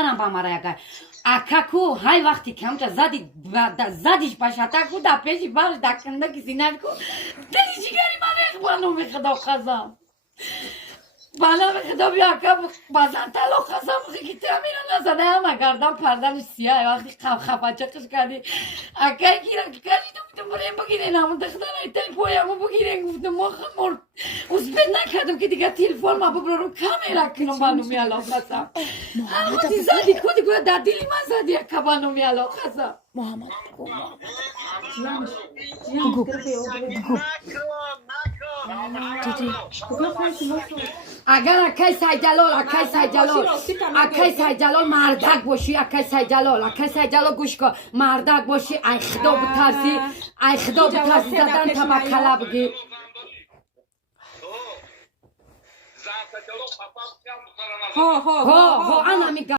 میخرم با مرا اکاکو های وقتی که همونجا زدیش باشتاکو دا پیشی برش دکنده کسی نکو دلی جگری من اخوانو میخدا خزم بالا به خدا بیا که بازن تلو خزم خیلی تامینو نزده همه گردم پردنش سیاه وقتی خفا چکش کردی اکای گیرم که کردی تو بریم بگیرین همون دختر های تلفویمو بگیرین گفتم مخم مرد اثبت نکردم که دیگه تلفون ما ببرم کامیرا کنم بانو میالا خزم اما دی زدی کودی گویا در دلی من زدی که بانو میالا خزم محمد بگو اگر اکای سایجلال مردک باشی اکای سایجلال گوش کن مردک باشی ای خدا بترسی زدن تبکلا بگی ها انا میگم